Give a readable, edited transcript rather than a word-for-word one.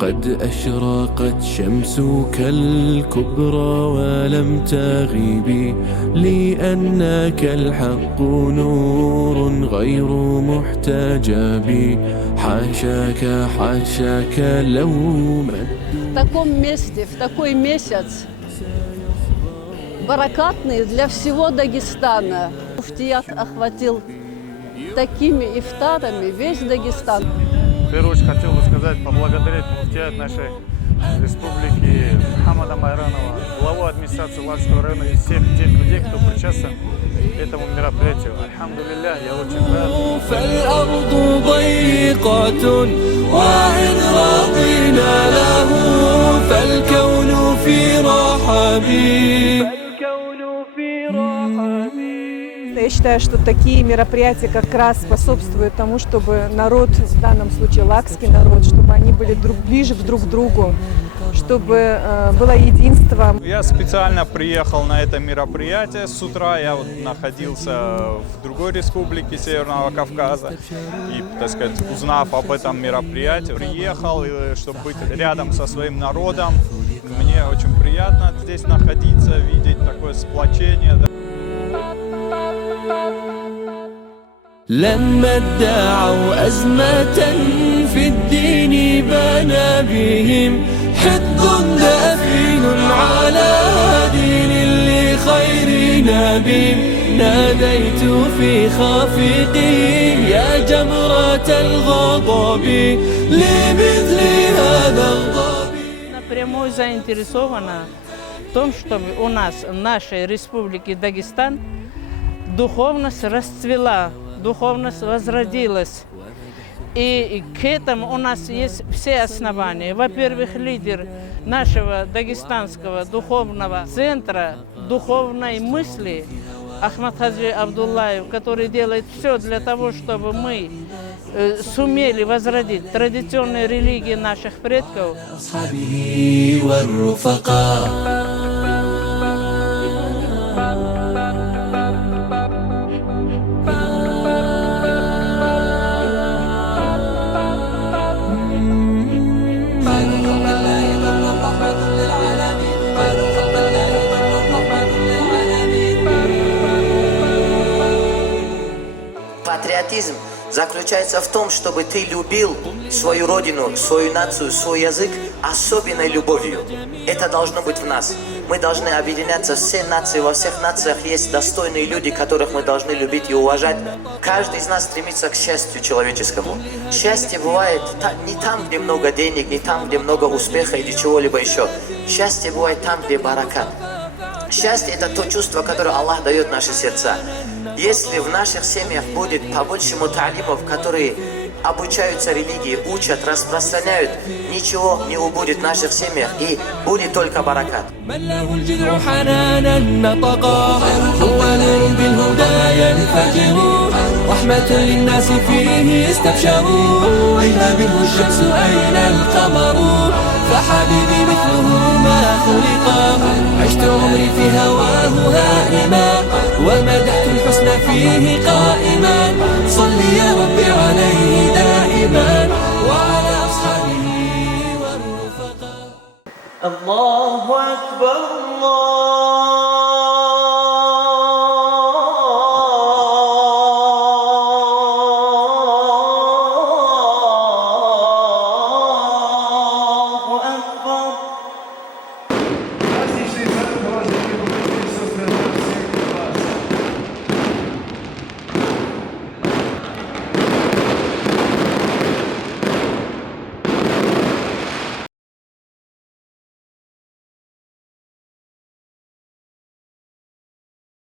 قد أشرقت شمسك الكبرى ولم تغيبي لأنك الحق نور غير محتجب حاشاك حاشاك لوما. В таком месте, в такой месяц, баракатный для всего Дагестана. Муфтият охватил такими ифтарами весь Дагестан. В первую очередь хотел бы сказать, поблагодарить муфтият нашей республики Мухаммада Майранова, главу администрации Лакского района и всех тех людей, кто причастен к этому мероприятию. Альхамдулиллах, я очень рад. Я считаю, что такие мероприятия как раз способствуют тому, чтобы народ, в данном случае лакский народ, чтобы они были ближе друг к другу, чтобы было единство. Я специально приехал на это мероприятие. С утра я находился в другой республике Северного Кавказа. И, так сказать, узнав об этом мероприятии, приехал, чтобы быть рядом со своим народом. Мне очень приятно здесь находиться, видеть такое сплочение. لما ادعوا أزمة في الدين بنى بهم حقد دفين على دين لخير نبي ناديت في خافقي يا جمرة الغضب لمثل هذا الغضب. Напрямую заинтересована в том, чтобы у нас в нашей республике Дагестан духовность расцвела, духовность возродилась. И к этому у нас есть все основания. Во-первых, лидер нашего дагестанского духовного центра духовной мысли Ахмад Хаджи Абдуллаев, который делает все для того, чтобы мы сумели возродить традиционные религии наших предков. Патриотизм заключается в том, чтобы ты любил свою родину, свою нацию, свой язык особенной любовью. Это должно быть в нас. Мы должны объединяться, все нации, во всех нациях есть достойные люди, которых мы должны любить и уважать. Каждый из нас стремится к счастью человеческому. Счастье бывает не там, где много денег, не там, где много успеха или чего-либо еще. Счастье бывает там, где баракат. Счастье – это то чувство, которое Аллах дает в наши сердца. Если в наших семьях будет побольше муталимов, которые обучаются религии, учат, распространяют, ничего не убудет в наших семьях и будет только баракат. رحمة للناس فيه استبشروا أين منه الشمس أين القمر فحبيبي مثله ما خلق عشت عمري في هواه هائما ومدحت الحسن فيه قائما صل يا ربي عليه دائما وعلى أصحابه والرفقاء. الله أكبر الله